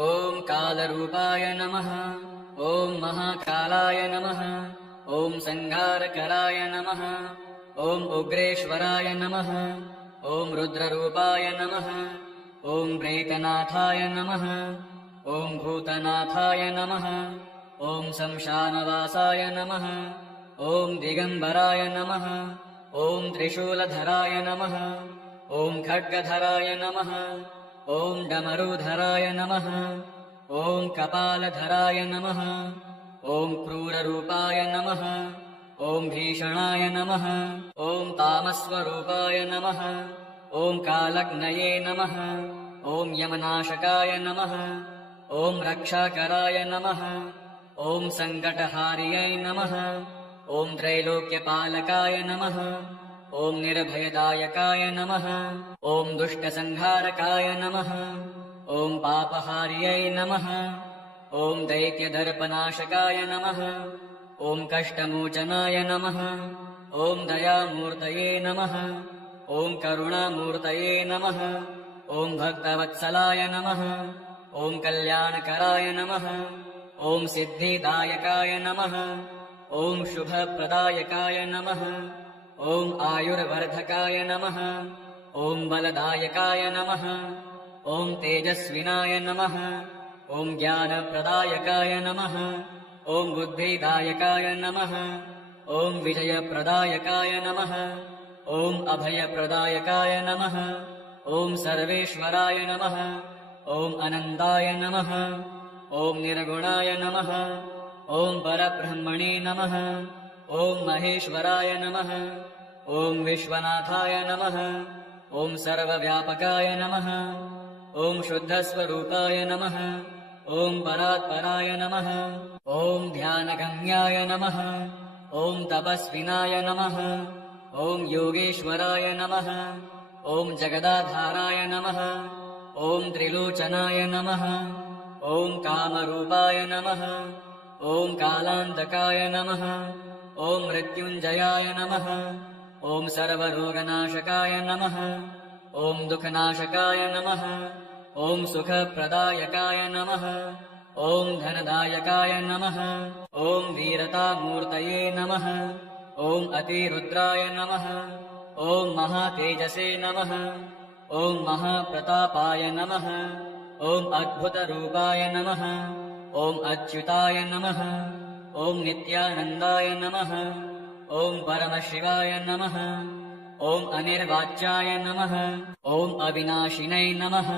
ॐ कालरूपाय नमः। ॐ महाकालाय नमः। ॐ संहारकराय नमः। ॐ उग्रेश्वराय नमः। ॐ रुद्ररूपाय नमः। ॐ प्रेतनाथाय नमः। ॐ भूतनाथाय नमः। ॐ शमशानवासाय नमः। ॐ दिगम्बराय नमः। ॐ त्रिशूलधराय नमः। ॐ खड्गधराय नमः। ॐ डमरूधराय नमः। ॐ कपालधराय नमः। ॐ क्रूररूपाय नमः। ॐ भीषणाय नमः। ॐ तामस्वरूपाय नमः। ॐ कालग्नये नमः। ॐ यमनाशकाय नमः। ॐ रक्षाकराय नमः। ॐ सङ्कटहार्यै नमः। ॐ त्रैलोक्यपालकाय नमः। ॐ निर्भयदायकाय नमः। ॐ दुष्टसंहारकाय नमः। ॐ पापहार्यै नमः। ॐ दैत्यदर्पनाशकाय नमः। ॐ कष्टमोचनाय नमः। ॐ दयामूर्तये नमः। ॐ करुणामूर्तये नमः। ॐ भक्तवत्सलाय नमः। ॐ कल्याणकराय नमः। ॐ सिद्धिदायकाय नमः। ॐ शुभप्रदायकाय नमः। ॐ आयुर्वर्धकाय नमः। ॐ बलदायकाय नमः। ॐ तेजस्विनाय नमः। ॐ ज्ञानप्रदायकाय नमः। ॐ बुद्धिदायकाय नमः। ॐ विजयप्रदायकाय नमः। ॐ अभयप्रदायकाय नमः। ॐ सर्वेश्वराय नमः। ॐ अनन्ताय नमः। ॐ निर्गुणाय नमः। ॐ परब्रह्मणे नमः। ॐ महेश्वराय नमः। ॐ विश्वनाथाय नमः। ॐ सर्वव्यापकाय नमः। ॐ शुद्धस्वरूपाय नमः। ॐ परात्पराय नमः। ॐ ध्यानगम्याय नमः। ॐ तपस्विनाय नमः। ॐ योगेश्वराय नमः। ॐ जगदाधाराय नमः। ॐ त्रिलोचनाय नमः। ॐ कामरूपाय नमः। ॐ कालान्तकाय नमः। ॐ मृत्युञ्जयाय नमः। ॐ सर्वरोगनाशकाय नमः। ॐ दुःखनाशकाय नमः। ॐ सुखप्रदायकाय नमः। ॐ धनदायकाय नमः। ॐ वीरतामूर्तये नमः। ॐ अतिरुद्राय नमः। ॐ महातेजसे नमः। ॐ महाप्रतापाय नमः। ॐ अद्भुतरूपाय नमः। ॐ अच्युताय नमः। ॐ नित्यानन्दाय नमः। ॐ परमशिवाय नमः। ॐ अनिर्वाच्याय नमः। ॐ अविनाशिनै नमः।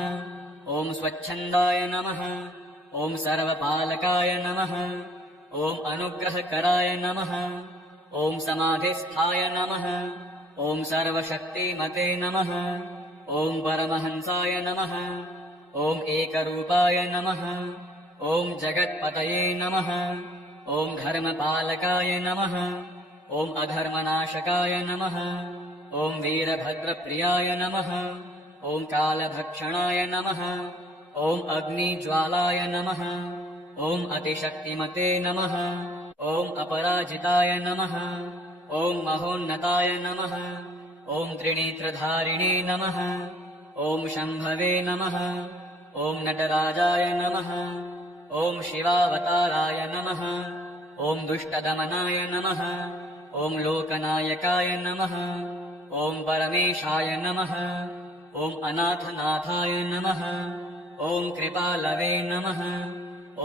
ॐ स्वच्छन्दाय नमः। ॐ सर्वपालकाय नमः। ॐ अनुग्रहकराय नमः। ॐ समाधिस्थाय नमः। ॐ सर्वशक्तिमते नमः। ॐ परमहंसाय नमः। ॐ एकरूपाय नमः। ॐ जगत्पतये नमः। ॐ धर्मपालकाय नमः। ॐ अधर्मनाशकाय नमः। ॐ वीरभद्रप्रियाय नमः। ॐ कालभक्षणाय नमः। ॐ अग्निज्वालाय नमः। ॐ अतिशक्तिमते नमः। ॐ अपराजिताय नमः। ॐ महोन्नताय नमः। ॐ त्रिनेत्रधारिणे नमः। ॐ शम्भवे नमः। ॐ नटराजाय नमः। ॐ शिवावताराय नमः। ॐ दुष्टदमनाय नमः। ॐ लोकनायकाय नमः। ॐ परमेशाय नमः। ॐ अनाथनाथाय नमः। ॐ कृपालवे नमः।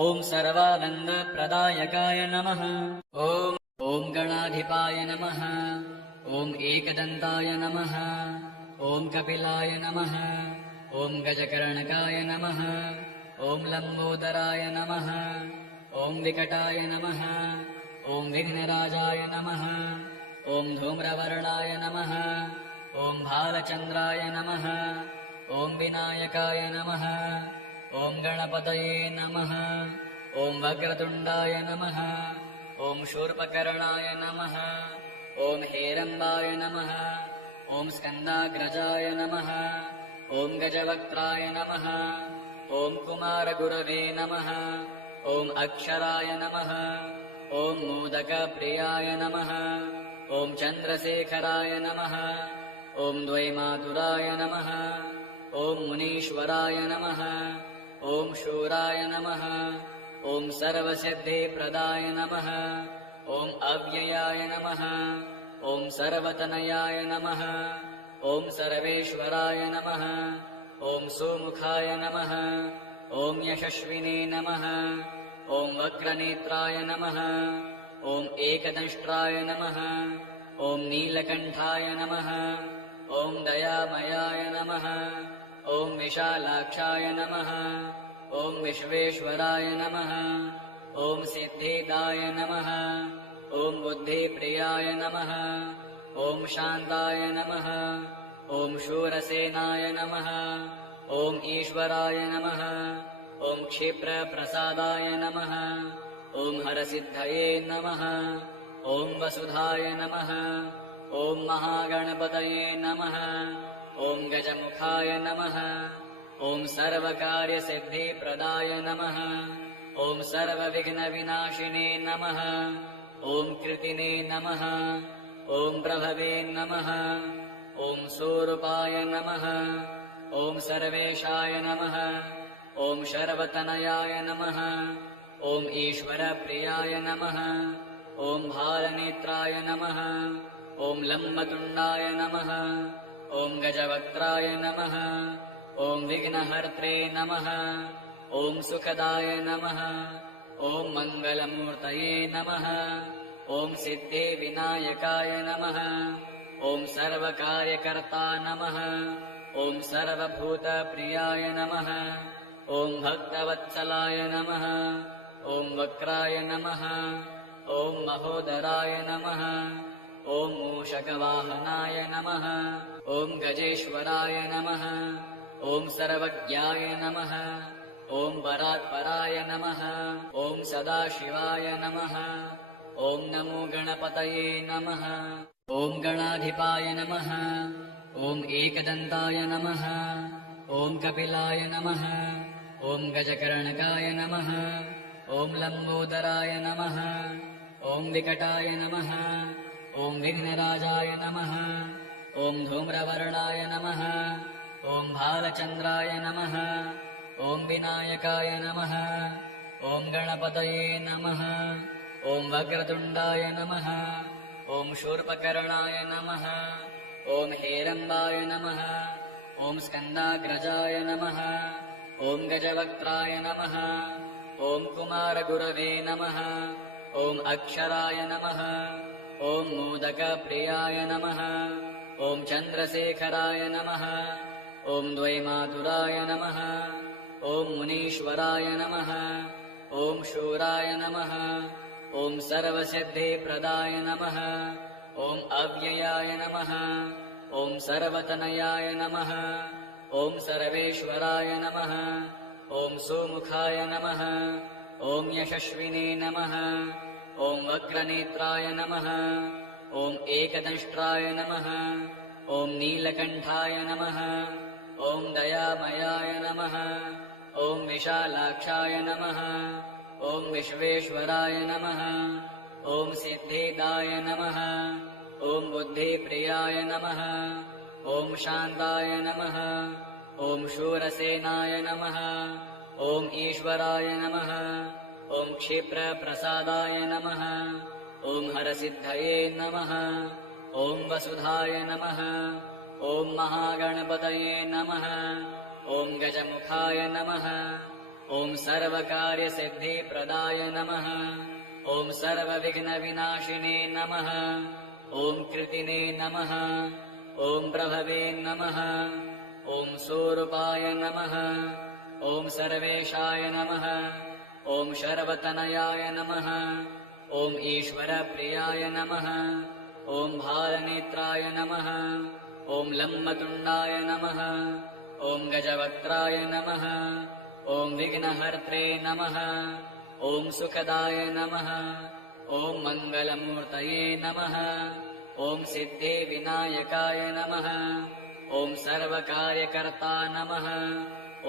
ॐ सर्वानन्दप्रदायकाय नमः। ॐ गणाधिपाय नमः। ॐ एकदन्ताय नमः। ॐ कपिलाय नमः। ॐ गजकर्णकाय नमः। ॐ लम्बोदराय नमः। ॐ विकटाय नमः। ॐ विघ्नराजाय नमः। ॐ धूम्रवर्णाय नमः। ॐ भालचन्द्राय नमः। ॐ विनायकाय नमः। ॐ गणपतये नमः। ॐ वक्रतुण्डाय नमः। ॐ शूर्पकर्णाय नमः। ॐ हेरम्बाय नमः। ॐ स्कन्दाग्रजाय नमः। ॐ गजवक्त्राय नमः। ॐ कुमारगुरवे नमः। ॐ अक्षराय नमः। ॐ मोदकप्रियाय नमः। ॐ चन्द्रशेखराय नमः। ॐ द्वैमातुराय नमः। ॐ मुनीश्वराय नमः। ॐ शूराय नमः ॐ सर्वसिद्धिप्रदाय नमः ॐ अव्ययाय नमः ॐ सर्वतनयाय नमः ॐ सर्वेश्वराय नमः ॐ सुमुखाय नमः ॐ यशस्विने नमः ॐ वक्रनेत्राय नमः ॐ एकदंष्ट्राय नमः ॐ नीलकण्ठाय नमः ॐ दयामयाय नमः ॐ विशालाक्षाय नमः ॐ विश्वेश्वराय नमः ॐ सिद्धिदाय नमः ॐ बुद्धिप्रियाय नमः ॐ शान्ताय नमः ॐ शूरसेनाय नमः ॐ ईश्वराय नमः ॐ क्षिप्रप्रसादाय नमः ॐ हरसिद्धये नमः ॐ वसुधाय नमः ॐ महागणपतये नमः ॐ गजमुखाय नमः ॐ सर्वकार्यसिद्धिप्रदाय नमः ॐ सर्वविघ्नविनाशिने नमः ॐ कृतिने नमः ॐ प्रभवे नमः ॐ स्वरूपाय नमः ॐ सर्वेशाय नमः ॐ शर्वतनयाय नमः ॐ ईश्वरप्रियाय नमः ॐ भालनेत्राय नमः ॐ लम्बतुण्डाय नमः ॐ गजवक्त्राय नमः ॐ विघ्नहर्त्रे नमः ॐ सुखदाय नमः ॐ मङ्गलमूर्तये नमः ॐ सिद्धिविनायकाय नमः ॐ सर्वकार्यकर्ता नमः ॐ सर्वभूतप्रियाय नमः ॐ भक्तवत्सलाय नमः ॐ वक्राय नमः ॐ महोदराय नमः ॐ मूषकवाहनाय नमः ॐ गजेश्वराय नमः ॐ सर्वज्ञाय नमः ॐ परात्पराय नमः ॐ सदाशिवाय नमः ॐ नमो गणपतये नमः ॐ गणाधिपाय नमः ॐ एकदन्ताय नमः ॐ कपिलाय नमः ॐ गजकर्णकाय नमः ॐ लम्बोदराय नमः ॐ विकटाय नमः ॐ विघ्नराजाय नमः ॐ धूम्रवर्णाय नमः ॐ भालचन्द्राय नमः ॐ विनायकाय नमः ॐ गणपतये नमः ॐ वक्रतुण्डाय नमः ॐ शूर्पकर्णाय नमः ॐ हेरम्बाय नमः ॐ स्कन्दाग्रजाय नमः ॐ गजवक्त्राय नमः ॐ कुमारगुरवे नमः ॐ अक्षराय नमः ॐ मोदकप्रियाय नमः ॐ चन्द्रशेखराय नमः ॐ द्वैमातुराय नमः ॐ मुनीश्वराय नमः ॐ शूराय नमः ॐ सर्वसिद्धिप्रदाय नमः ॐ अव्ययाय नमः ॐ सर्वतनयाय नमः ॐ सर्वेश्वराय नमः ॐ सुमुखाय नमः ॐ यशस्विने नमः ॐ वक्रनेत्राय नमः ॐ एकदंष्ट्राय नमः ॐ नीलकण्ठाय नमः ॐ दयामयाय नमः ॐ विशालाक्षाय नमः ॐ विश्वेश्वराय नमः ॐ सिद्धिदाय नमः ॐ बुद्धिप्रियाय नमः ॐ शान्ताय नमः ॐ शूरसेनाय नमः ॐ ईश्वराय नमः ॐ क्षिप्रप्रसादाय नमः ॐ हरसिद्धये नमः ॐ वसुधाय नमः ॐ महागणपतये नमः ॐ गजमुखाय नमः ॐ सर्वकार्यसिद्धिप्रदाय नमः ॐ सर्वविघ्नविनाशिने नमः ॐ कृतिने नमः ॐ प्रभवे नमः ॐ स्वरूपाय नमः ॐ सर्वेशाय नमः ॐ शर्वतनयाय नमः ॐ ईश्वरप्रियाय नमः ॐ भालनेत्राय नमः ॐ लम्बतुण्डाय नमः ॐ गजवक्त्राय नमः ॐ विघ्नहर्त्रे नमः ॐ सुखदाय नमः ॐ मङ्गलमूर्तये नमः ॐ सिद्धिविनायकाय नमः ॐ सर्वकार्यकर्ता नमः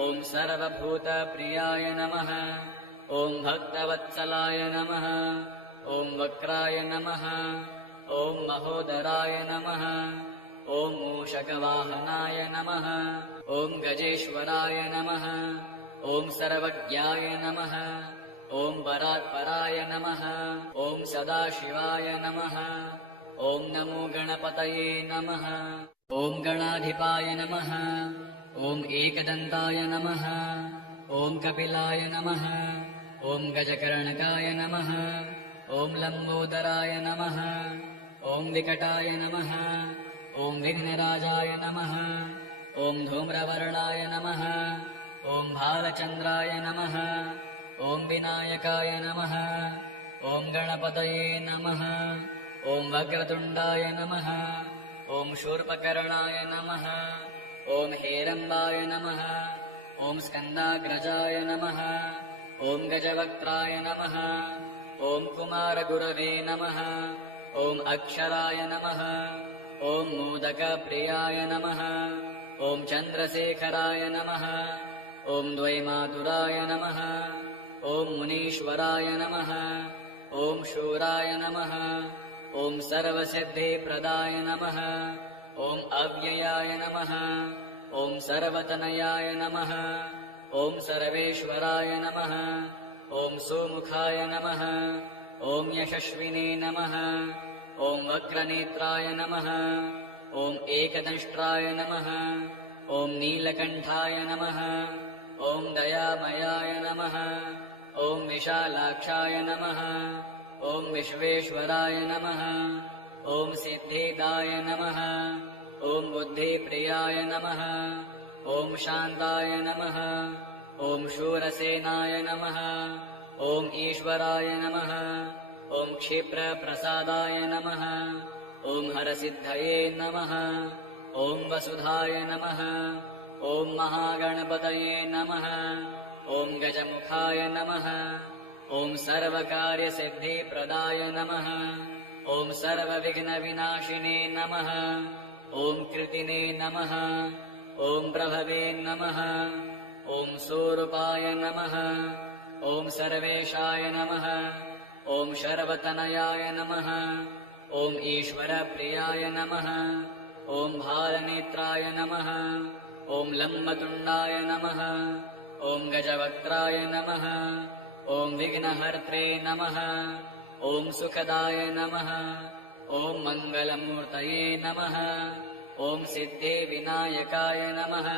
ॐ सर्वभूतप्रियाय नमः ॐ भक्तवत्सलाय नमः ॐ वक्राय नमः ॐ महोदराय नमः ॐ मूषकवाहनाय नमः ॐ गजेश्वराय नमः ॐ सर्वज्ञाय नमः। ॐ परात्पराय नमः। ॐ सदाशिवाय नमः। ॐ नमो गणपतये नमः। ॐ गणाधिपाय नमः। ॐ एकदन्ताय नमः। ॐ कपिलाय नमः। ॐ गजकर्णकाय नमः। ॐ लम्बोदराय नमः। ॐ विकटाय नमः। ॐ विघ्नराजाय नमः। ॐ धूम्रवर्णाय नमः। ॐ भालचन्द्राय नमः। ॐ विनायकाय नमः। ॐ गणपतये नमः। ॐ वक्रतुण्डाय नमः। ॐ शूर्पकर्णाय नमः। ॐ हेरम्बाय नमः। ॐ स्कन्दाग्रजाय नमः। ॐ गजवक्त्राय नमः। ॐ कुमारगुरवे नमः। ॐ अक्षराय नमः। ॐ मोदकप्रियाय नमः। ॐ चन्द्रशेखराय नमः। ॐ द्वैमातुराय नमः। ॐ मुनीश्वराय नमः। ॐ शूराय नमः। ॐ सर्वसिद्धिप्रदाय नमः। ॐ अव्ययाय नमः। ॐ सर्वतनयाय नमः। ॐ सर्वेश्वराय नमः। ॐ सुमुखाय नमः। ॐ यशस्विने नमः। ॐ वक्रनेत्राय नमः। ॐ एकदंष्ट्राय नमः। ॐ नीलकण्ठाय नमः। ॐ दयामयाय नमः। ॐ विशालाक्षाय नमः। ॐ विश्वेश्वराय नमः। ॐ सिद्धिदाय नमः। ॐ बुद्धिप्रियाय नमः। ॐ शान्ताय नमः। ॐ शूरसेनाय नमः। ॐ ईश्वराय नमः। ॐ क्षिप्रप्रसादाय नमः। ॐ हरसिद्धये नमः। ॐ वसुधाय नमः। ॐ महागणपतये नमः। ॐ गजमुखाय नमः। ॐ सर्वकार्यसिद्धिप्रदाय नमः। ॐ सर्वविघ्नविनाशिने नमः। ॐ कृतिने नमः। ॐ प्रभवे नमः। ॐ स्वरूपाय नमः। ॐ सर्वेशाय नमः। ॐ शर्वतनयाय नमः। ॐ ईश्वरप्रियाय नमः। ॐ भालनेत्राय नमः। ॐ लम्बतुण्डाय नमः। ॐ गजवक्त्राय नमः। ॐ विघ्नहर्त्रे नमः। ॐ सुखदाय नमः। ॐ मङ्गलमूर्तये नमः। ॐ सिद्धिविनायकाय नमः।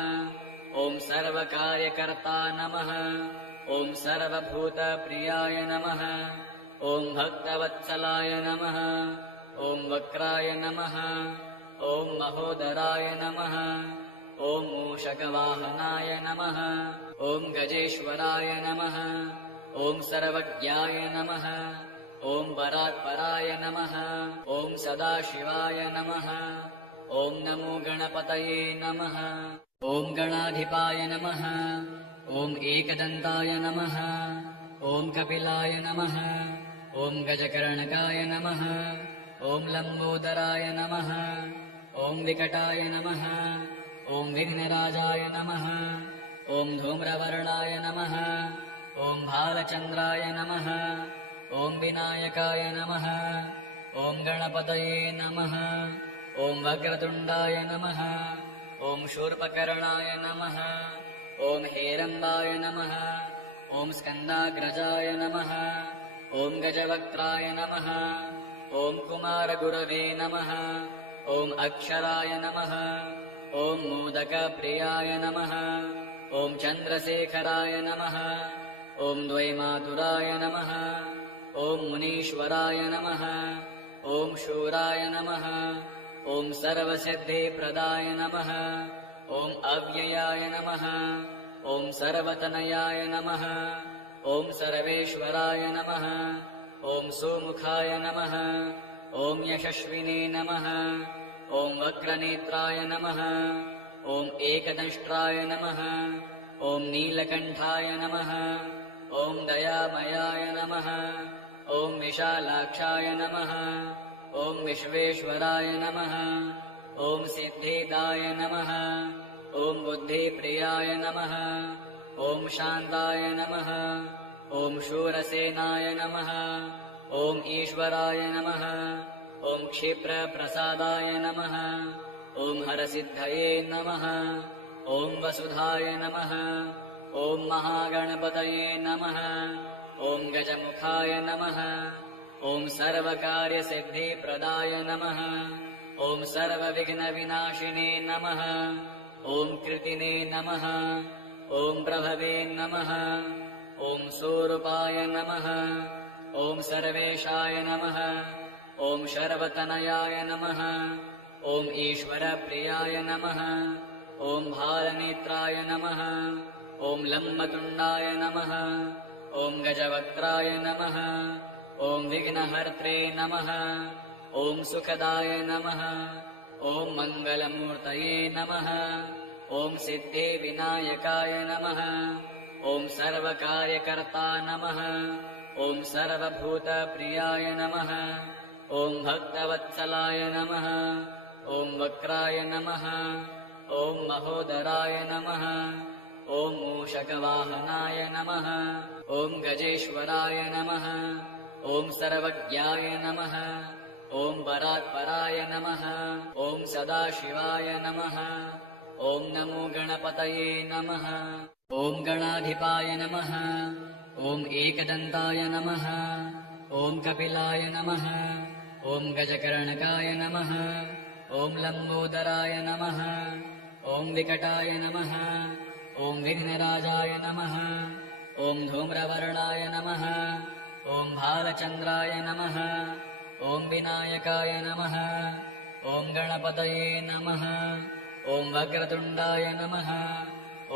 ॐ सर्वकार्यकर्ता नमः। ॐ सर्वभूतप्रियाय नमः। ॐ भक्तवत्सलाय नमः। ॐ वक्राय नमः। ॐ महोदराय नमः। ॐ मूषकवाहनाय नमः। ॐ गजेश्वराय नमः। ॐ सर्वज्ञाय नमः। ॐ परात्पराय नमः। ॐ सदाशिवाय नमः। ॐ नमो गणपतये नमः। ॐ गणाधिपाय नमः। ॐ एकदन्ताय नमः। ॐ कपिलाय नमः। ॐ गजकर्णकाय नमः। ॐ लम्बोदराय नमः। ॐ विकटाय नमः। ॐ विघ्नराजाय नमः। ॐ धूम्रवर्णाय नमः। ॐ भालचन्द्राय नमः। ॐ विनायकाय नमः। ॐ गणपतये नमः। ॐ वक्रतुण्डाय नमः। ॐ शूर्पकर्णाय नमः। ॐ हेरम्बाय नमः। ॐ स्कन्दाग्रजाय नमः। ॐ गजवक्त्राय नमः। ॐ कुमारगुरवे नमः। ॐ अक्षराय नमः। ॐ मोदकप्रियाय नमः। ॐ चन्द्रशेखराय नमः। ॐ द्वैमातुराय नमः। ॐ मुनीश्वराय नमः। ॐ शूराय नमः। ॐ सर्वसिद्धिप्रदाय नमः। ॐ अव्ययाय नमः। ॐ सर्वतनयाय नमः। ॐ सर्वेश्वराय नमः। ॐ सुमुखाय नमः। ॐ यशस्विने नमः। ॐ वक्रनेत्राय नमः। ॐ एकदंष्ट्राय नमः। ॐ नीलकण्ठाय नमः। ॐ दयामयाय नमः। ॐ विशालाक्षाय नमः। ॐ विश्वेश्वराय नमः। ॐ सिद्धिदाय नमः। ॐ बुद्धिप्रियाय नमः। ॐ शान्ताय नमः। ॐ शूरसेनाय नमः। ॐ ईश्वराय नमः। ॐ क्षिप्रप्रसादाय नमः। ॐ हरसिद्धये नमः। ॐ वसुधाय नमः। ॐ महागणपतये नमः। ॐ गजमुखाय नमः। ॐ सर्वकार्यसिद्धिप्रदाय नमः। ॐ सर्वविघ्नविनाशिने नमः। ॐ कृतिने नमः। ॐ प्रभवे नमः। ॐ स्वरूपाय नमः। ॐ सर्वेशाय नमः। ॐ शर्वतनयाय नमः। ॐ ईश्वरप्रियाय नमः। ॐ भालनेत्राय नमः। ॐ लम्बतुण्डाय नमः। ॐ गजवक्त्राय नमः। ॐ विघ्नहर्त्रे नमः। ॐ सुखदाय नमः। ॐ मङ्गलमूर्तये नमः। ॐ सिद्धिविनायकाय नमः। ॐ सर्वकार्यकर्ता नमः। ॐ सर्वभूतप्रियाय नमः। ॐ भक्तवत्सलाय नमः। ॐ वक्राय नमः। ॐ महोदराय नमः। ॐ मूषकवाहनाय नमः। ॐ गजेश्वराय नमः। ॐ सर्वज्ञाय नमः। ॐ परात्पराय नमः। ॐ सदाशिवाय नमः। ॐ नमो गणपतये नमः। ॐ गणाधिपाय नमः। ॐ एकदन्ताय नमः। ॐ कपिलाय नमः। ॐ गजकर्णकाय नमः। ॐ लम्बोदराय नमः। ॐ विकटाय नमः। ॐ विघ्नराजाय नमः। ॐ धूम्रवर्णाय नमः। ॐ भालचन्द्राय नमः। ॐ विनायकाय नमः। ॐ गणपतये नमः। ॐ वक्रतुण्डाय नमः।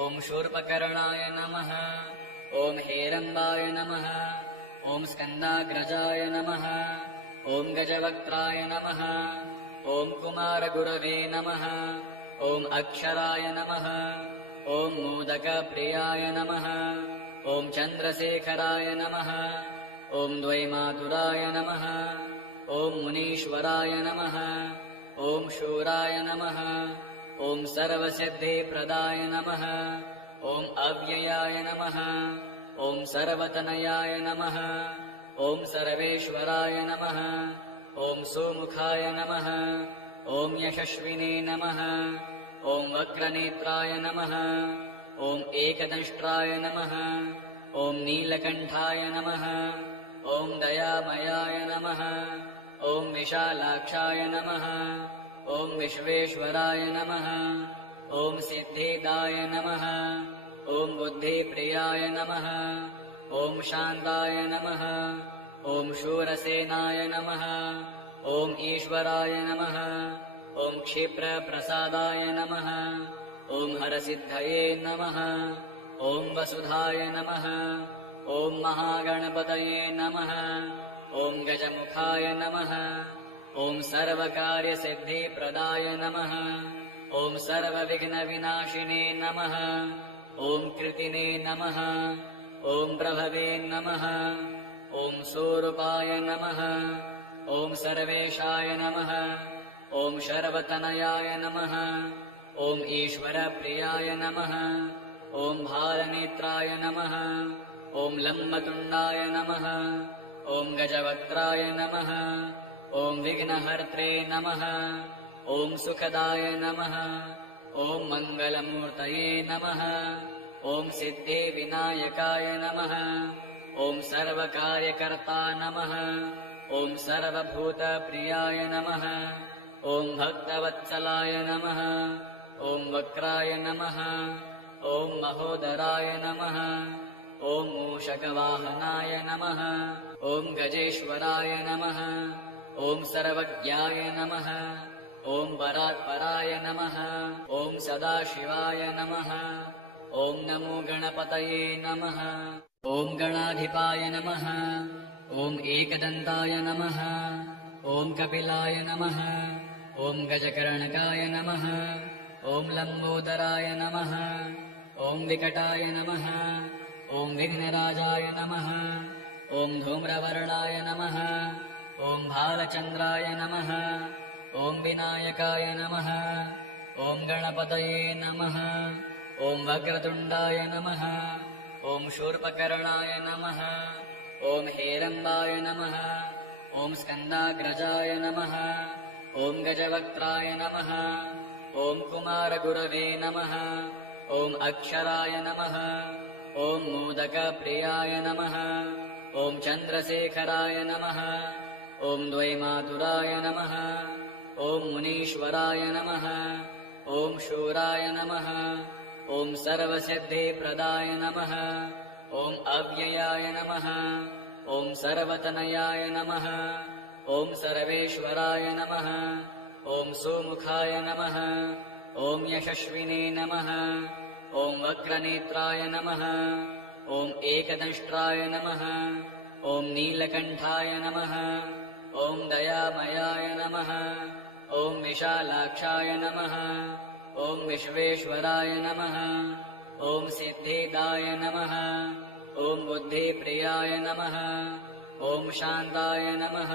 ॐ शूर्पकर्णाय नमः। ॐ हेरम्बाय नमः। ॐ स्कन्दाग्रजाय नमः। ॐ गजवक्त्राय नमः। ॐ कुमारगुरवे नमः। ॐ अक्षराय नमः। ॐ मोदकप्रियाय नमः। ॐ चन्द्रशेखराय नमः। ॐ द्वैमातुराय नमः। ॐ मुनीश्वराय नमः। ॐ शूराय नमः। ॐ सर्वसिद्धिप्रदाय नमः। ॐ अव्ययाय नमः। ॐ सर्वतनयाय नमः। ॐ सर्वेश्वराय नमः। ॐ सुमुखाय नमः। ॐ यशस्विने नमः। ॐ वक्रनेत्राय नमः। ॐ एकदंष्ट्राय नमः। ॐ नीलकण्ठाय नमः। ॐ दयामयाय नमः। ॐ विशालाक्षाय नमः। ॐ विश्वेश्वराय नमः। ॐ सिद्धिदाय नमः। ॐ बुद्धिप्रियाय नमः। ॐ शान्ताय नमः। ॐ शूरसेनाय नमः। ॐ ईश्वराय नमः। ॐ क्षिप्रप्रसादाय नमः। ॐ हरसिद्धये नमः। ॐ वसुधाय नमः। ॐ महागणपतये नमः। ॐ गजमुखाय नमः। ॐ सर्वकार्यसिद्धिप्रदाय नमः। ॐ सर्वविघ्नविनाशिने नमः। ॐ कृतिने नमः। ॐ प्रभवे नमः। ॐ स्वरूपाय नमः। ॐ सर्वेशाय नमः। ॐ शर्वतनयाय नमः। ॐ ईश्वरप्रियाय नमः। ॐ भालनेत्राय नमः। ॐ लम्बतुण्डाय नमः। ॐ गजवक्त्राय नमः। ॐ विघ्नहर्त्रे नमः। ॐ सुखदाय नमः। ॐ मङ्गलमूर्तये नमः। ॐ सिद्धिविनायकाय नमः। ॐ सर्वकार्यकर्ता नमः। ॐ सर्वभूतप्रियाय नमः। ॐ भक्तवत्सलाय नमः। ॐ वक्राय नमः। ॐ महोदराय नमः। ॐ मूषकवाहनाय नमः। ॐ गजेश्वराय नमः। ॐ सर्वज्ञाय नमः। ॐ परात्पराय नमः। ॐ सदाशिवाय नमः। ॐ नमो गणपतये नमः। ॐ गणाधिपाय नमः। ॐ एकदन्ताय नमः। ॐ कपिलाय नमः। ॐ गजकर्णकाय नमः। ॐ लम्बोदराय नमः। ॐ विकटाय नमः। ॐ विघ्नराजाय नमः। ॐ धूम्रवर्णाय नमः। ॐ भालचन्द्राय नमः। ॐ विनायकाय नमः। ॐ गणपतये नमः। ॐ वक्रतुण्डाय नमः। ॐ शूर्पकर्णाय नमः। ॐ हेरम्बाय नमः। ॐ स्कन्दाग्रजाय नमः। ॐ गजवक्त्राय नमः। ॐ कुमारगुरवे नमः। ॐ अक्षराय नमः। ॐ मोदकप्रियाय नमः। ॐ चन्द्रशेखराय नमः। ॐ द्वैमातुराय नमः। ॐ मुनीश्वराय नमः। ॐ शूराय नमः। ॐ सर्वसिद्धिप्रदाय नमः। ॐ अव्ययाय नमः। ॐ सर्वतनयाय नमः। ॐ सर्वेश्वराय नमः। ॐ सुमुखाय नमः। ॐ यशस्विने नमः। ॐ वक्रनेत्राय नमः। ॐ एकदंष्ट्राय नमः। ॐ नीलकण्ठाय नमः। ॐ दयामयाय नमः। ॐ विशालाक्षाय नमः। ॐ विश्वेश्वराय नमः। ॐ सिद्धिदाय नमः। ॐ बुद्धिप्रियाय नमः। ॐ शान्ताय नमः।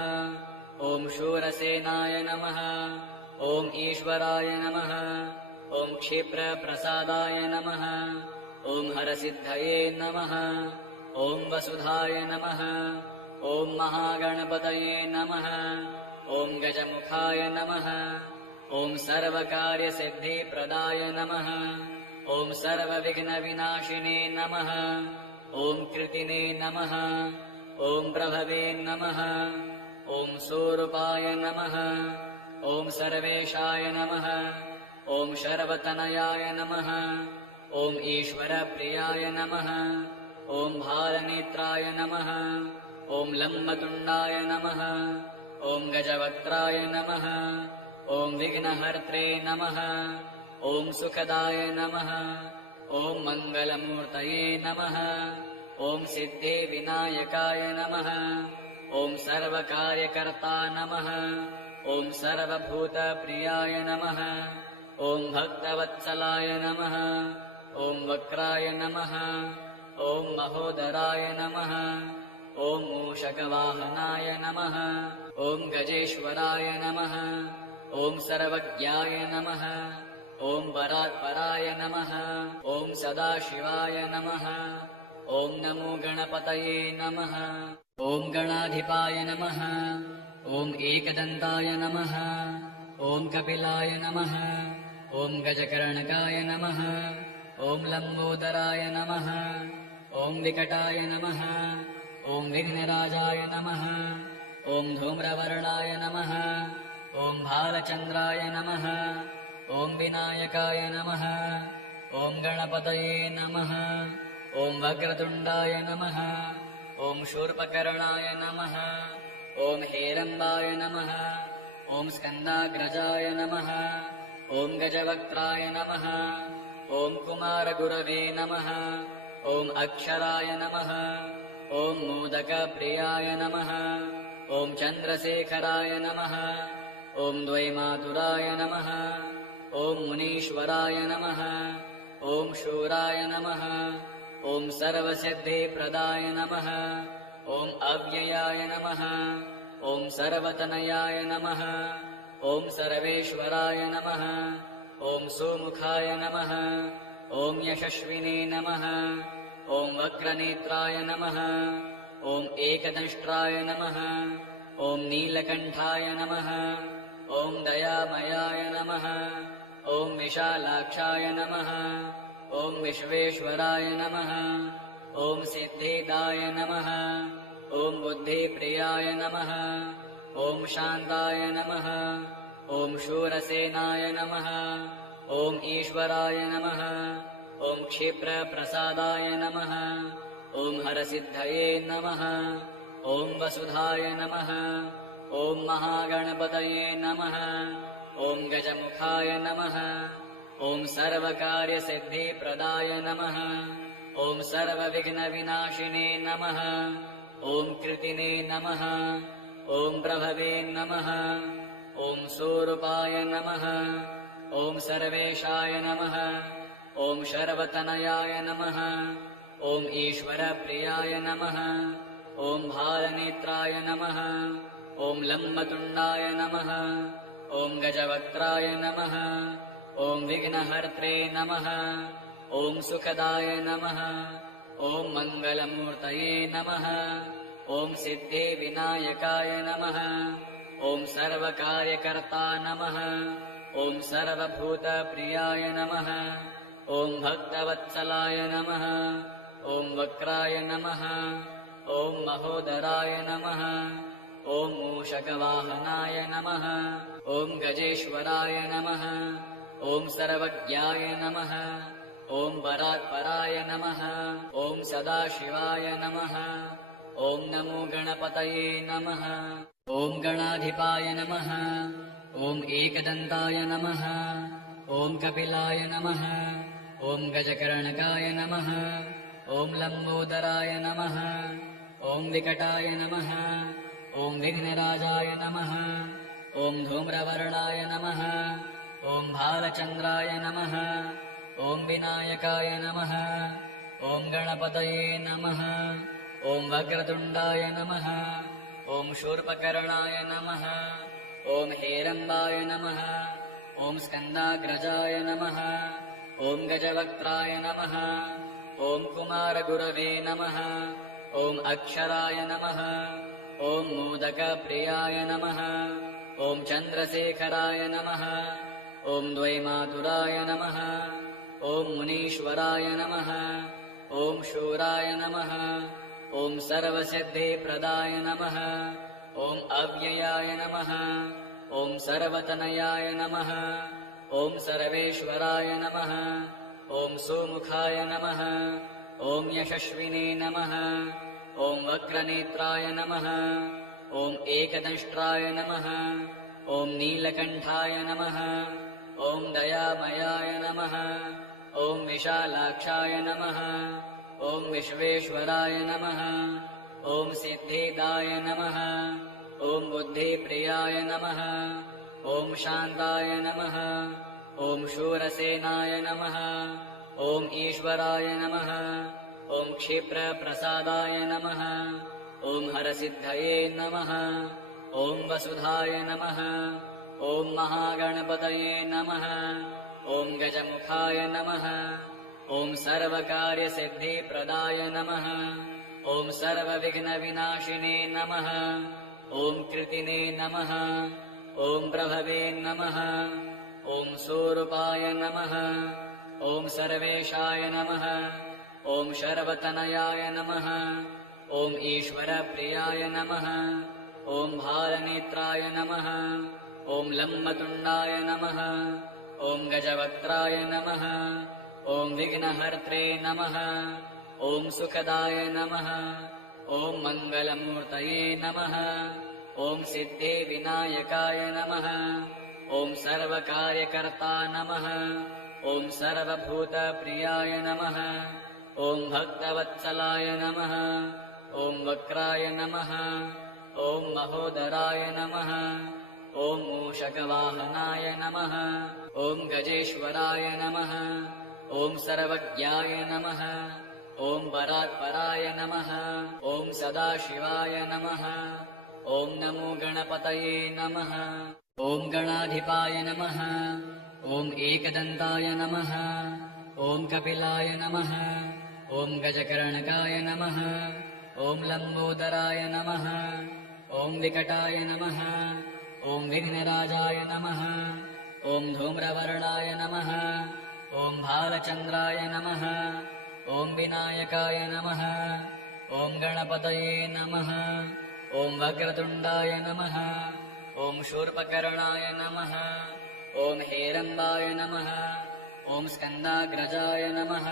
ॐ शूरसेनाय नमः। ॐ ईश्वराय नमः। ॐ क्षिप्रप्रसादाय नमः। ॐ हरसिद्धये नमः। ॐ वसुधाय नमः। ॐ महागणपतये नमः। ॐ गजमुखाय नमः। ॐ सर्वकार्यसिद्धिप्रदाय नमः। ॐ सर्वविघ्नविनाशिने नमः। ॐ कृतिने नमः। ॐ प्रभवे नमः। ॐ स्वरूपाय नमः। ॐ सर्वेशाय नमः। ॐ शर्वतनयाय नमः। ॐ ईश्वरप्रियाय नमः। ॐ भालनेत्राय नमः। ॐ लम्बतुण्डाय नमः। ॐ गजवक्त्राय नमः। ॐ विघ्नहर्त्रे नमः। ॐ सुखदाय नमः। ॐ मङ्गलमूर्तये नमः। ॐ सिद्धिविनायकाय नमः। ॐ सर्वकार्यकर्ता नमः। ॐ सर्वभूतप्रियाय नमः। ॐ भक्तवत्सलाय नमः। ॐ वक्राय नमः। ॐ महोदराय नमः। ॐ मूषकवाहनाय नमः। ॐ गजेश्वराय नमः। ॐ सर्वज्ञाय नमः। ॐ परात्पराय नमः। ॐ सदाशिवाय नमः। ॐ नमो गणपतये नमः। ॐ गणाधिपाय नमः। ॐ एकदन्ताय नमः। ॐ कपिलाय नमः। ॐ गजकर्णकाय नमः। ॐ लम्बोदराय नमः। ॐ विकटाय नमः। ॐ विघ्नराजाय नमः। ॐ धूम्रवर्णाय नमः। ॐ भालचन्द्राय नमः। ॐ विनायकाय नमः। ॐ गणपतये नमः। ॐ वक्रतुण्डाय नमः। ॐ शूर्पकर्णाय नमः। ॐ हेरम्बाय नमः। ॐ स्कन्दाग्रजाय नमः। ॐ गजवक्त्राय नमः। ॐ कुमारगुरवे नमः। ॐ अक्षराय नमः। ॐ मोदकप्रियाय नमः। ॐ चन्द्रशेखराय नमः। ॐ द्वैमातुराय नमः। ॐ मुनीश्वराय नमः। ॐ शूराय नमः। ॐ सर्वसिद्धिप्रदाय नमः। ॐ अव्ययाय नमः। ॐ सर्वतनयाय नमः। ॐ सर्वेश्वराय नमः। ॐ सुमुखाय नमः। ॐ यशस्विने नमः। ॐ वक्रनेत्राय नमः। ॐ एकदंष्ट्राय नमः। ॐ नीलकण्ठाय नमः। ॐ दयामयाय नमः। ॐ विशालाक्षाय नमः। ॐ विश्वेश्वराय नमः। ॐ सिद्धिदाय नमः। ॐ बुद्धिप्रियाय नमः। ॐ शान्ताय नमः। ॐ शूरसेनाय नमः। ॐ ईश्वराय नमः। ॐ क्षिप्रप्रसादाय नमः। ॐ हरसिद्धये नमः। ॐ वसुधाय नमः। ॐ महागणपतये नमः। ॐ गजमुखाय नमः। ॐ सर्वकार्यसिद्धिप्रदाय नमः। ॐ सर्वविघ्नविनाशिने नमः। ॐ कृतिने नमः। ॐ प्रभवे नमः। ॐ स्वरूपाय नमः। ॐ सर्वेशाय नमः। ॐ शर्वतनयाय नमः। ॐ ईश्वरप्रियाय नमः। ॐ भालनेत्राय नमः। ॐ लम्बतुण्डाय नमः। ॐ गजवक्त्राय नमः। ॐ विघ्नहर्त्रे नमः। ॐ सुखदाय नमः। ॐ मङ्गलमूर्तये नमः। ॐ सिद्धिविनायकाय नमः। ॐ सर्वकार्यकर्ता नमः। ॐ सर्वभूतप्रियाय नमः। ॐ भक्तवत्सलाय नमः। ॐ वक्राय नमः ॐ महोदराय नमः ॐ मूषकवाहनाय नमः ॐ गजेश्वराय नमः ॐ सर्वज्ञाय नमः ॐ परात्पराय नमः ॐ सदाशिवाय नमः ॐ नमो गणपतये नमः ॐ गणाधिपाय नमः ॐ एकदन्ताय नमः ॐ कपिलाय नमः ॐ गजकर्णकाय नमः ॐ लम्बोदराय नमः ॐ विकटाय नमः ॐ विघ्नराजाय नमः ॐ धूम्रवर्णाय नमः ॐ भालचन्द्राय नमः ॐ विनायकाय नमः ॐ गणपतये नमः ॐ वक्रतुण्डाय नमः ॐ शूर्पकर्णाय नमः ॐ हेरम्बाय नमः ॐ स्कन्दाग्रजाय नमः ॐ गजवक्त्राय नमः ॐ कुमारगुरवे नमः ॐ अक्षराय नमः ॐ मोदकप्रियाय नमः ॐ चन्द्रशेखराय नमः ॐ द्वैमातुराय नमः ॐ मुनीश्वराय नमः ॐ शूराय नमः ॐ सर्वसिद्धिप्रदाय नमः ॐ अव्ययाय नमः ॐ सर्वतनयाय नमः ॐ सर्वेश्वराय नमः ॐ सुमुखाय नमः ॐ यशस्विने नमः ॐ वक्रनेत्राय नमः ॐ एकदंष्ट्राय नमः ॐ नीलकण्ठाय नमः ॐ दयामयाय नमः ॐ विशालाक्षाय नमः ॐ विश्वेश्वराय नमः ॐ सिद्धिदाय नमः ॐ बुद्धिप्रियाय नमः ॐ शान्ताय नमः ॐ शूरसेनाय नमः ॐ ईश्वराय नमः ॐ क्षिप्रप्रसादाय नमः ॐ हरसिद्धये नमः ॐ वसुधाय नमः ॐ महागणपतये नमः ॐ गजमुखाय नमः ॐ सर्वकार्यसिद्धिप्रदाय नमः ॐ सर्वविघ्नविनाशिने नमः ॐ कृतिने नमः ॐ प्रभवे नमः ॐ स्वरूपाय नमः ॐ सर्वेशाय नमः ॐ शर्वतनयाय नमः ॐ ईश्वरप्रियाय नमः ॐ भालनेत्राय नमः ॐ लम्बतुण्डाय नमः ॐ गजवक्त्राय नमः ॐ विघ्नहर्त्रे नमः ॐ सुखदाय नमः ॐ मङ्गलमूर्तये नमः ॐ सिद्धिविनायकाय नमः ॐ सर्वकार्यकर्ता नमः ॐ सर्वभूतप्रियाय नमः ॐ भक्तवत्सलाय नमः ॐ वक्राय नमः ॐ महोदराय नमः ॐ मूषकवाहनाय नमः ॐ गजेश्वराय नमः ॐ सर्वज्ञाय नमः ॐ परात्पराय नमः ॐ सदाशिवाय नमः ॐ नमो गणपतये नमः ॐ गणाधिपाय नमः ॐ एकदन्ताय नमः ॐ कपिलाय नमः ॐ गजकर्णकाय नमः ॐ लम्बोदराय नमः ॐ विकटाय नमः ॐ विघ्नराजाय नमः ॐ धूम्रवर्णाय नमः ॐ भालचन्द्राय नमः ॐ विनायकाय नमः ॐ गणपतये नमः ॐ वक्रतुण्डाय नमः ॐ शूर्पकर्णाय नमः ॐ हेरम्बाय नमः ॐ स्कन्दाग्रजाय नमः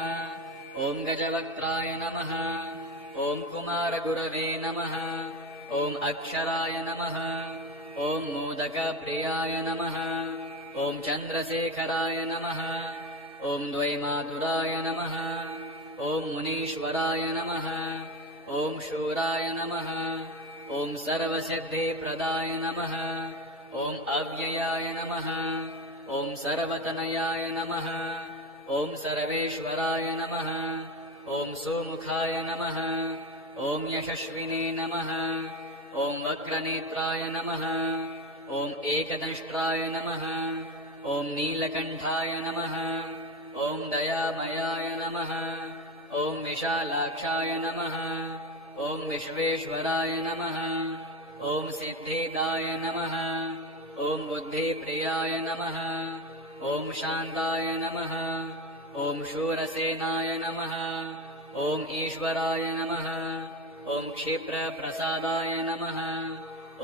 ॐ गजवक्त्राय नमः ॐ कुमारगुरवे नमः ॐ अक्षराय नमः ॐ मोदकप्रियाय नमः ॐ चन्द्रशेखराय नमः ॐ द्वैमातुराय नमः ॐ मुनीश्वराय नमः ॐ शूराय नमः ॐ सर्वसिद्धिप्रदाय नमः ॐ अव्ययाय नमः ॐ सर्वतनयाय नमः ॐ सर्वेश्वराय नमः ॐ सुमुखाय नमः ॐ यशस्विने नमः ॐ वक्रनेत्राय नमः ॐ एकदंष्ट्राय नमः ॐ नीलकण्ठाय नमः ॐ दयामयाय नमः ॐ विशालाक्षाय नमः ॐ विश्वेश्वराय नमः ॐ सिद्धिदाय नमः ॐ बुद्धिप्रियाय नमः ॐ शान्ताय नमः ॐ शूरसेनाय नमः ॐ ईश्वराय नमः। ॐ क्षिप्रप्रसादाय नमः।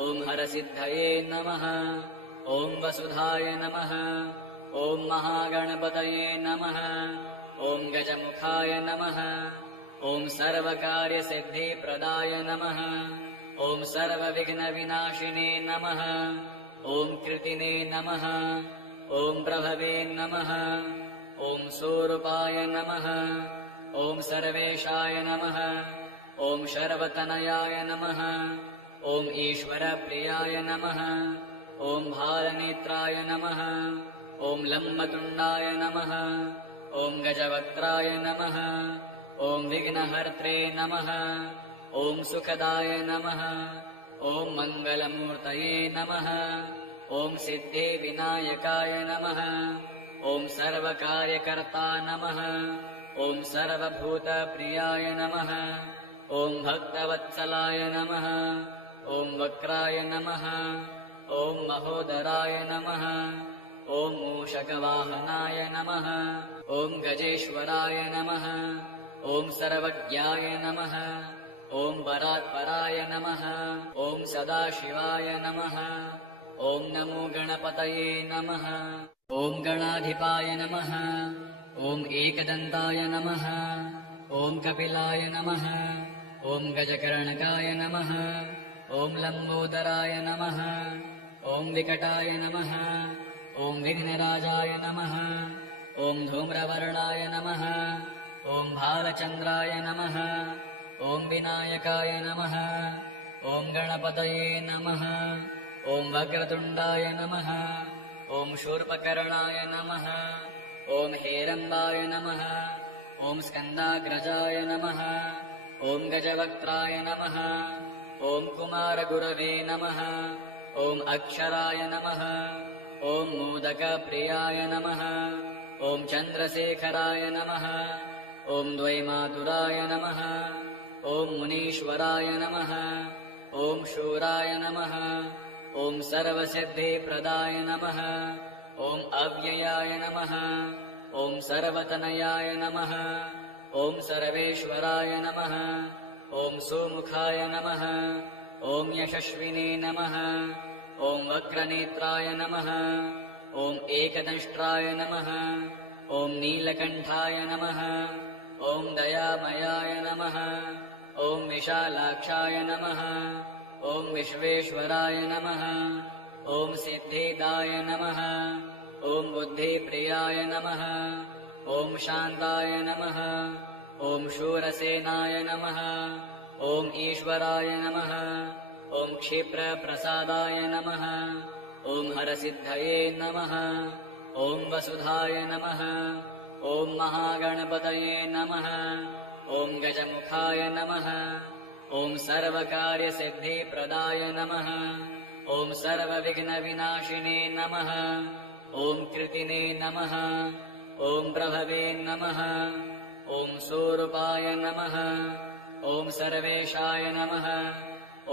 ॐ हरसिद्धये नमः। ॐ वसुधाय नमः। ॐ महागणपतये नमः। ॐ गजमुखाय नमः। ॐ सर्वकार्यसिद्धिप्रदाय नमः। ॐ सर्वविघ्नविनाशिने नमः। ॐ कृतिने नमः। ॐ प्रभवे नमः। ॐ स्वरूपाय नमः। ॐ सर्वेशाय नमः। ॐ शर्वतनयाय नमः। ॐ ईश्वरप्रियाय नमः। ॐ भालनेत्राय नमः। ॐ लम्बतुण्डाय नमः। ॐ गजवक्त्राय नमः। ॐ विघ्नहर्त्रे नमः। ॐ सुखदाय नमः। ॐ मङ्गलमूर्तये नमः। ॐ सिद्धिविनायकाय नमः। ॐ सर्वकार्यकर्ता नमः। ॐ सर्वभूतप्रियाय नमः। ॐ भक्तवत्सलाय नमः। ॐ वक्राय नमः। ॐ महोदराय नमः। ॐ मूषकवाहनाय नमः। ॐ गजेश्वराय नमः। ॐ सर्वज्ञाय नमः। ॐ परात्पराय नमः। ॐ सदाशिवाय नमः। ॐ नमो गणपतये नमः। ॐ गणाधिपाय नमः। ॐ एकदन्ताय नमः। ॐ कपिलाय नमः। ॐ गजकर्णकाय नमः। ॐ लम्बोदराय नमः। ॐ विकटाय नमः। ॐ विघ्नराजाय नमः। ॐ धूम्रवर्णाय नमः। ॐ भालचन्द्राय नमः। ॐ विनायकाय नमः। ॐ गणपतये नमः। ॐ वक्रतुण्डाय नमः। ॐ शूर्पकर्णाय नमः। ॐ हेरम्बाय नमः। ॐ स्कन्दाग्रजाय नमः। ॐ गजवक्त्राय नमः। ॐ कुमारगुरवे नमः। ॐ अक्षराय नमः। ॐ मोदकप्रियाय नमः। ॐ चन्द्रशेखराय नमः। ॐ द्वैमातुराय नमः। ॐ मुनीश्वराय नमः। ॐ शूराय नमः। ॐ सर्वसिद्धिप्रदाय नमः। ॐ अव्ययाय नमः। ॐ सर्वतनयाय नमः। ॐ सर्वेश्वराय नमः। ॐ सुमुखाय नमः। ॐ यशस्विने नमः। ॐ वक्रनेत्राय नमः। ॐ एकदंष्ट्राय नमः। ॐ नीलकण्ठाय नमः। ॐ दयामयाय नमः। ॐ विशालाक्षाय नमः। ॐ विश्वेश्वराय नमः। ॐ सिद्धिदाय नमः। ॐ बुद्धिप्रियाय नमः। ॐ शान्ताय नमः। ॐ शूरसेनाय नमः। ॐ ईश्वराय नमः। ॐ क्षिप्रप्रसादाय नमः। ॐ हरसिद्धये नमः। ॐ वसुधाय नमः। ॐ महागणपतये नमः। ॐ गजमुखाय नमः। ॐ सर्वकार्यसिद्धिप्रदाय नमः। ॐ सर्वविघ्नविनाशिने नमः। ॐ कृतिने नमः। ॐ प्रभवे नमः। ॐ स्वरूपाय नमः। ॐ सर्वेशाय नमः।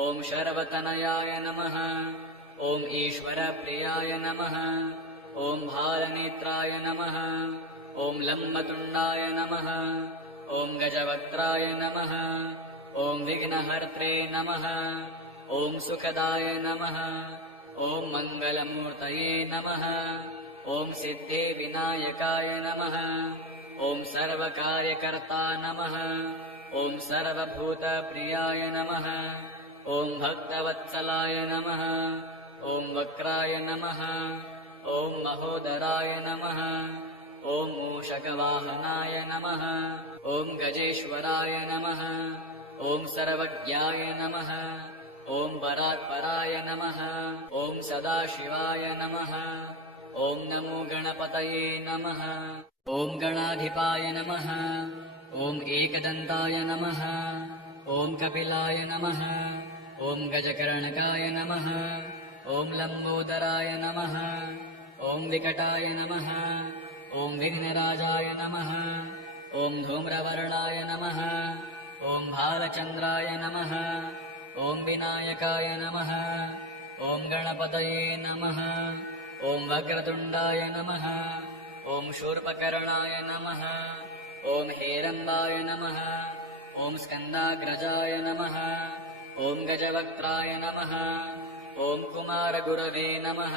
ॐ शर्वतनयाय नमः। ॐ ईश्वरप्रियाय नमः। ॐ भालनेत्राय नमः। ॐ लम्बतुण्डाय नमः। ॐ गजवक्त्राय नमः। ॐ विघ्नहर्त्रे नमः। ॐ सुखदाय नमः। ॐ मङ्गलमूर्तये नमः। ॐ सिद्धिविनायकाय नमः। ॐ सर्वकार्यकर्ता नमः। ॐ सर्वभूतप्रियाय नमः। ॐ भक्तवत्सलाय नमः। ॐ वक्राय नमः। ॐ महोदराय नमः। ॐ मूषकवाहनाय नमः। ॐ गजेश्वराय नमः। ॐ सर्वज्ञाय नमः। ॐ परात्पराय नमः। ॐ सदाशिवाय नमः। ॐ नमो गणपतये नमः। ॐ गणाधिपाय नमः। ॐ एकदन्ताय नमः। ॐ कपिलाय नमः। ॐ गजकर्णकाय नमः। ॐ लम्बोदराय नमः। ॐ विकटाय नमः। ॐ विघ्नराजाय नमः। ॐ धूम्रवर्णाय नमः। ॐ भालचन्द्राय नमः। ॐ विनायकाय नमः। ॐ गणपतये नमः। ॐ वक्रतुण्डाय नमः। ॐ शूर्पकर्णाय नमः। ॐ हेरम्बाय नमः। ॐ स्कन्दाग्रजाय नमः। ॐ गजवक्त्राय नमः। ॐ कुमारगुरवे नमः।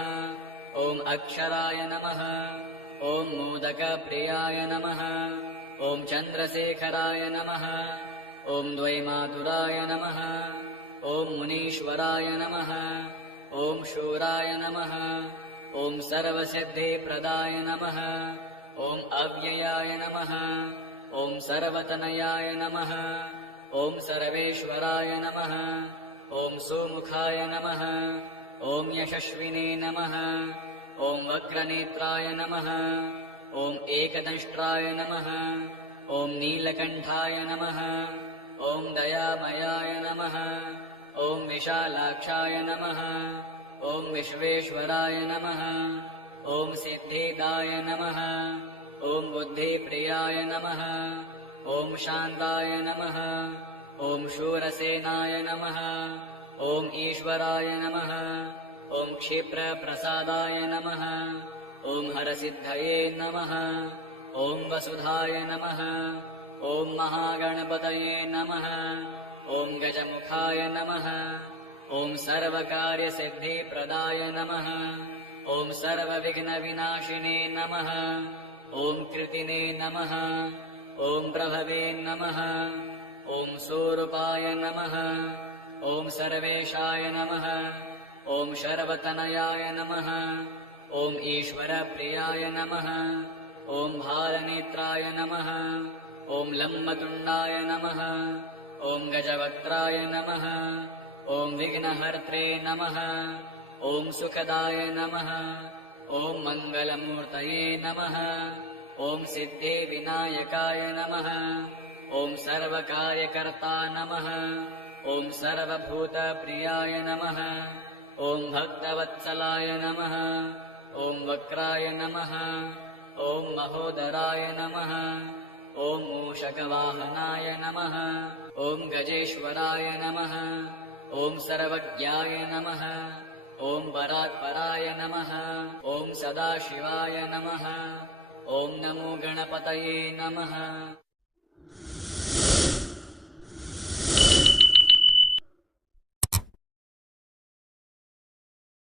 ॐ अक्षराय नमः। ॐ मोदकप्रियाय नमः। ॐ चन्द्रशेखराय नमः। ॐ द्वैमातुराय नमः। ॐ मुनीश्वराय नमः। ॐ शूराय नमः। ॐ सर्वसिद्धिप्रदाय नमः। ॐ अव्ययाय नमः। ॐ सर्वतनयाय नमः। ॐ सर्वेश्वराय नमः। ॐ सुमुखाय नमः। ॐ यशस्विने नमः। ॐ वक्रनेत्राय नमः। ॐ एकदंष्ट्राय नमः। ॐ नीलकण्ठाय नमः। ॐ दयामयाय नमः। ॐ विशालाक्षाय नमः। ॐ विश्वेश्वराय नमः। ॐ सिद्धिदाय नमः। ॐ बुद्धिप्रियाय नमः। ॐ शान्ताय नमः। ॐ शूरसेनाय नमः। ॐ ईश्वराय नमः। ॐ क्षिप्रप्रसादाय नमः। ॐ हरसिद्धये नमः। ॐ वसुधाय नमः। ॐ महागणपतये नमः। ॐ गजमुखाय नमः। ॐ सर्वकार्यसिद्धिप्रदाय नमः। ॐ सर्वविघ्नविनाशिने नमः। ॐ कृतिने नमः। ॐ प्रभवे नमः। ॐ स्वरूपाय नमः। ॐ सर्वेशाय नमः। ॐ शर्वतनयाय नमः। ॐ ईश्वरप्रियाय नमः। ॐ भालनेत्राय नमः। ॐ लम्बतुण्डाय नमः। ॐ गजवक्त्राय नमः। ॐ विघ्नहर्त्रे नमः। ॐ सुखदाय नमः। ॐ मङ्गलमूर्तये नमः। ॐ सिद्धिविनायकाय नमः। ॐ सर्वकार्यकर्ता नमः। ॐ सर्वभूतप्रियाय नमः। ॐ भक्तवत्सलाय नमः। ॐ वक्राय नमः। ॐ महोदराय नमः। ॐ मूषकवाहनाय नमः। ॐ गजेश्वराय नमः। ॐ सर्वज्ञाय नमः। ॐ परात्पराय नमः। ॐ सदाशिवाय नमः। ॐ नमो गणपतये नमः।